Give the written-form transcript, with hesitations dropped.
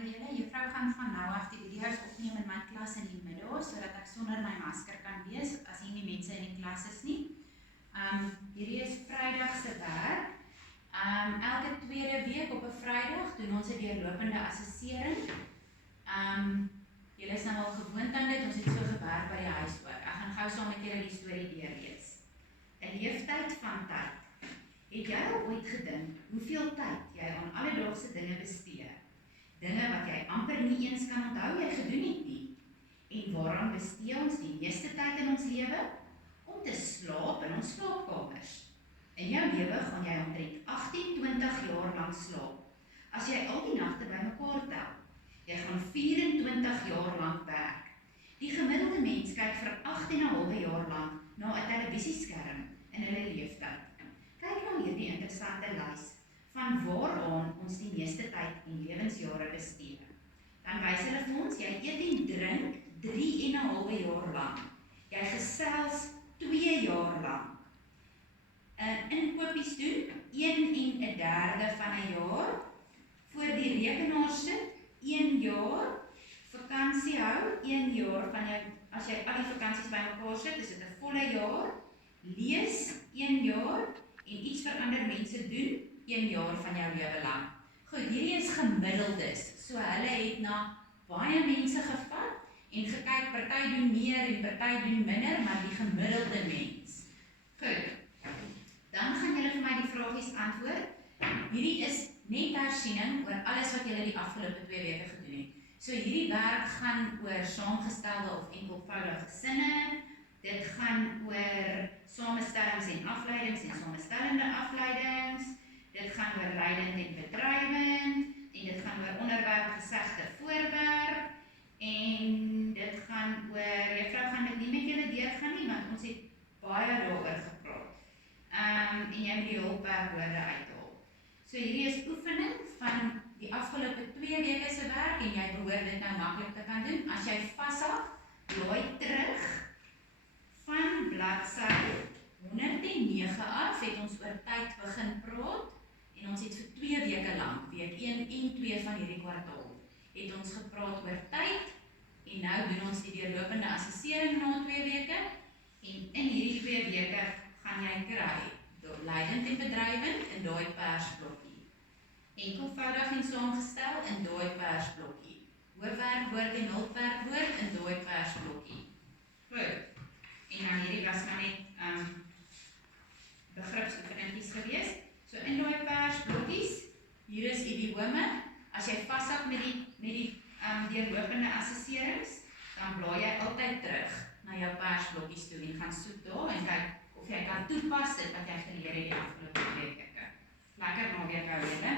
Goeiemôre julle. Juffrou gaan van nou af die video's opneem in my klas in die middag, sodat ek sonder my masker kan wees as hier nie mense in die klas is nie. Hierdie is Vrydag se werk. Elke tweede week op 'n Vrydag doen ons 'n deurlopende assessering. Julle is nou al gewoond aan dit, ons het so gewerk by die huis ook. Ek gaan gou saam met julle die storie deurlees. 'n Leeftyd van tyd. Het jy al ooit gedink hoeveel tyd jy aan alledaagse dinge bestee? Dinge wat jy amper nie eens kan onthou jy gedoen het nie. En waaraan bestee ons die meeste tyd in ons lewe? Om te slaap in ons slaapkamers. In jou lewe gaan jy omtrent 18-20 jaar lang slaap. As jy al die nagte bymekaar tel, jy gaan 24 jaar lang werk. Die gemiddelde mens kyk vir 8,5 jaar lang na 'n televisieskerm in hulle leeftyd. Kyk na hierdie interessante lys van waaraan ons die meeste tyd en lewensjare bestee. Dan wys hulle vir ons, jy eet en drink 3,5 jaar lang. Jy gesels 2 jaar lang. Inkopies doen 1/3 van 'n jaar. Voor die rekenaar sit 1 jaar. Vakansie hou 1 jaar van jou, as jy al die vakansies bymekaar sit, is dit 'n volle jaar. Lees 1 jaar en iets vir ander mense doen 1 jaar van jou lewe lang. Goed, hierdie is gemiddeldes. So hulle het na baie mense gevat en gekyk, party doen meer en party doen minder, maar die gemiddelde mens. Goed. Dan gaan julle vir my die vragies antwoord. Hierdie is net hersiening oor alles wat julle die afgelope 2 weke gedoen het. So hierdie werk gaan oor saamgestelde of enkelvoudige sinne. Dit gaan oor samestellings en afleidings en samestellende afleidings. Dit gaan oor leidend en bedrywend. En dit gaan oor onderwerp, gesegde, voorwerp. En dit gaan oor, juffrou gaan dit nie met julle deurgaan nie, want ons het baie daaroor gepraat. En jy moet die hulpwerkwoorde uithaal. So hierdie is oefening van die afgelope 2 weke se werk en jy behoort dit nou maklik te kan doen. As jy vashak, blaai terug van bladsy 109 af, het ons oor tyd begin praat en ons het vir 2 weke lank, week 1 en 2 van hierdie kwartaal, het ons gepraat oor tyd en nou doen ons die deurlopende assessering na 2 weke en in hierdie 2 weke gaan jy kry leidend en bedrywend in daai persblokkie. Enkelvoudig en saamgestel in daai persblokkie. Hoofwerkwoord en hulpwerkwoord in daai persblokkie. Goed. En dan hierdie was maar net begripsoefeningies gewees. So in daai persblokkies, hier is idiome. As jy vashak met die deurlopende assesserings, dan blaai jy altyd terug na jou persblokkies toe en gaan soek daar en kyk of jy kan toepas dit wat jy geleer het die afgelope 2 weke. Lekker naweek hou julle.